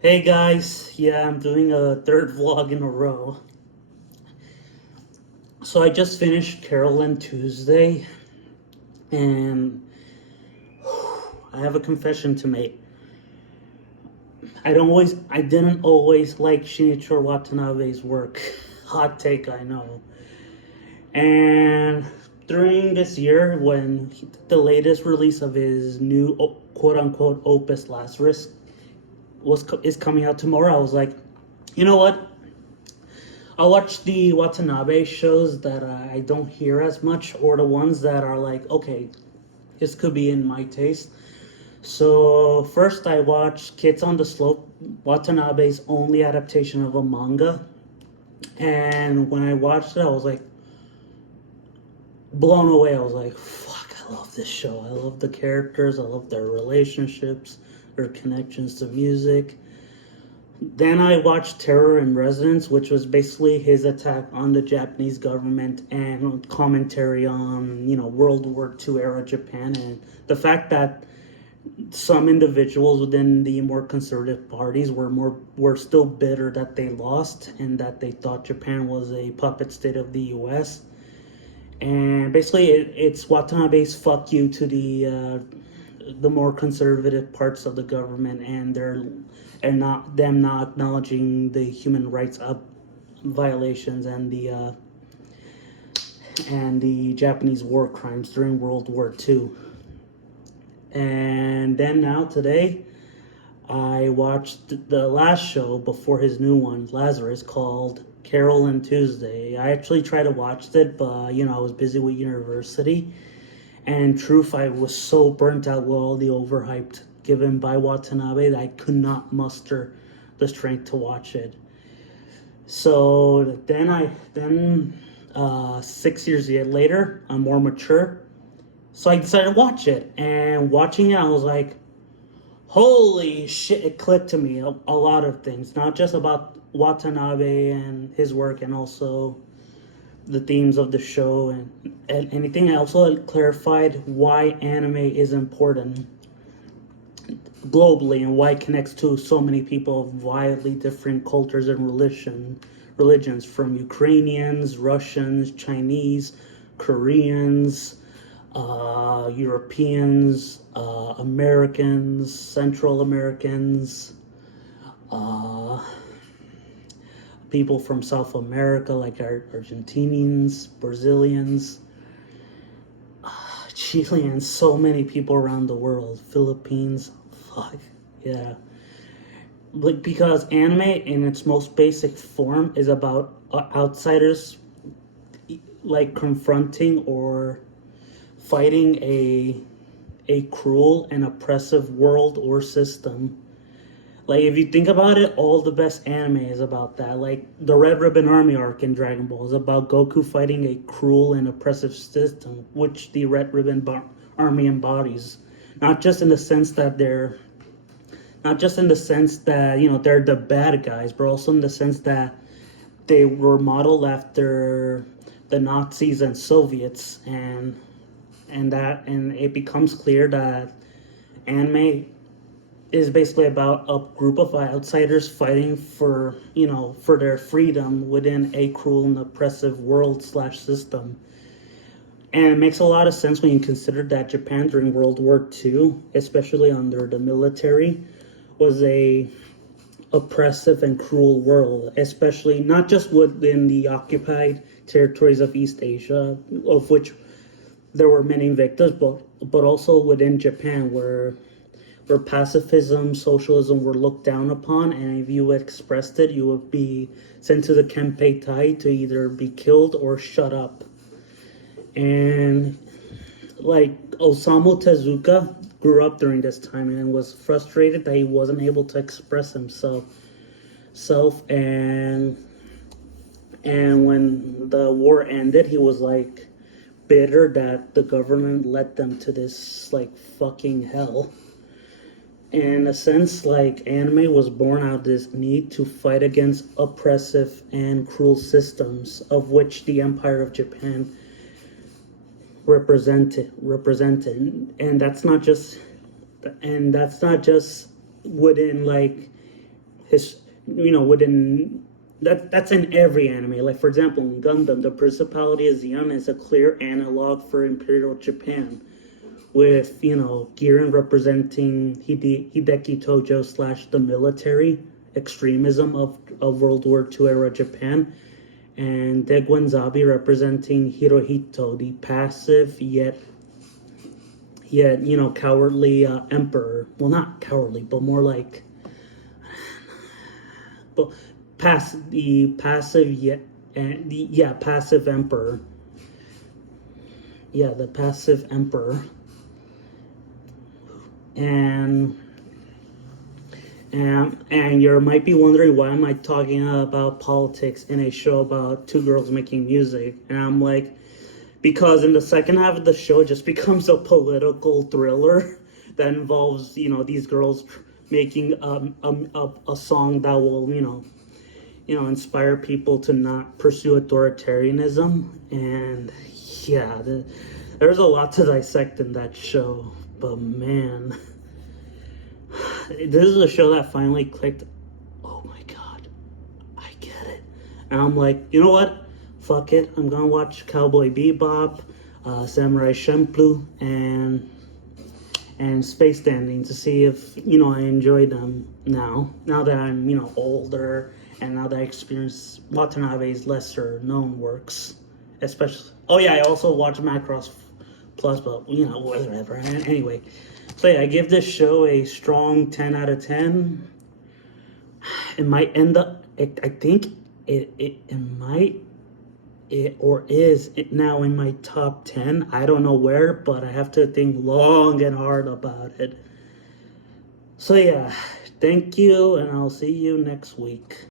Hey guys, yeah, I'm doing a third vlog in a row. So I just finished Carole and Tuesday, and I have a confession to make. I didn't always like Shinichiro Watanabe's work. Hot take, I know. And during this year, when the latest release of his new quote unquote opus Lazarus is coming out tomorrow, I was like, you know what? I watch the Watanabe shows that I don't hear as much, or the ones that are like, okay, this could be in my taste. So first, I watched Kids on the Slope, Watanabe's only adaptation of a manga, and when I watched it, I was like blown away. I was like, fuck, I love this show. I love the characters. I love their relationships, their connections to music. Then I watched Terror in Residence, which was basically his attack on the Japanese government and commentary on, World War II era Japan, and the fact that some individuals within the more conservative parties were still bitter that they lost and that they thought Japan was a puppet state of the U.S. And basically, it's Watanabe's fuck you to the more conservative parts of the government and not acknowledging the human rights violations and the Japanese war crimes during World War II. And then now today, I watched the last show before his new one, Lazarus, called Carole and Tuesday. I actually tried to watch it, but I was busy with university. And truth, I was so burnt out with all the overhyped given by Watanabe that I could not muster the strength to watch it. So then 6 years later, I'm more mature. So I decided to watch it. And watching it, I was like, holy shit, it clicked to me a lot of things. Not just about Watanabe and his work, and also the themes of the show and anything. Also, it clarified why anime is important globally and why it connects to so many people of wildly different cultures and religions, from Ukrainians, Russians, Chinese, Koreans, Europeans, Americans, Central Americans, uh, people from South America like Argentinians, Brazilians, Chileans, so many people around the world, Philippines, fuck, yeah. Like, because anime in its most basic form is about outsiders like confronting or fighting a cruel and oppressive world or system. Like, if you think about it, all the best anime is about that. Like, the Red Ribbon Army arc in Dragon Ball is about Goku fighting a cruel and oppressive system, which the Red Ribbon Army embodies. Not just in the sense that they're the bad guys, but also in the sense that they were modeled after the Nazis and Soviets, and it becomes clear that anime is basically about a group of outsiders fighting for their freedom within a cruel and oppressive world slash system. And it makes a lot of sense when you consider that Japan during World War II, especially under the military, was a oppressive and cruel world, especially not just within the occupied territories of East Asia, of which there were many victims, but also within Japan, where pacifism, socialism were looked down upon, and if you expressed it, you would be sent to the Kempei Tai to either be killed or shut up. And like Osamu Tezuka grew up during this time and was frustrated that he wasn't able to express himself and when the war ended, he was like bitter that the government led them to this like fucking hell. In a sense, like, anime was born out of this need to fight against oppressive and cruel systems, of which the Empire of Japan represented, and that's not just within like his, within that's in every anime. Like for example, in Gundam, the Principality of Zeon is a clear analog for Imperial Japan, with Giran representing Hideki Tojo slash the military extremism of World War II era Japan, and Degwenzabi representing Hirohito, the passive yet cowardly emperor. Well, not cowardly, but more like, but the passive yet and the passive emperor. Yeah, the passive emperor. And you might be wondering, why am I talking about politics in a show about two girls making music? And I'm like, because in the second half of the show, it just becomes a political thriller that involves these girls making a song that will inspire people to not pursue authoritarianism. And yeah, there's a lot to dissect in that show, but man, this is a show that finally clicked. Oh my god, I get it. And I'm like, you know what? Fuck it. I'm gonna watch Cowboy Bebop, Samurai Champloo, and Space Standing to see if I enjoy them now. Now that I'm older, and now that I experience Watanabe's lesser known works, especially. Oh yeah, I also watch Macross Plus, but whatever. Anyway. So yeah, I give this show a strong 10 out of 10. It might end up, I think it might, or is it now in my top 10. I don't know where, but I have to think long and hard about it. So yeah, thank you, and I'll see you next week.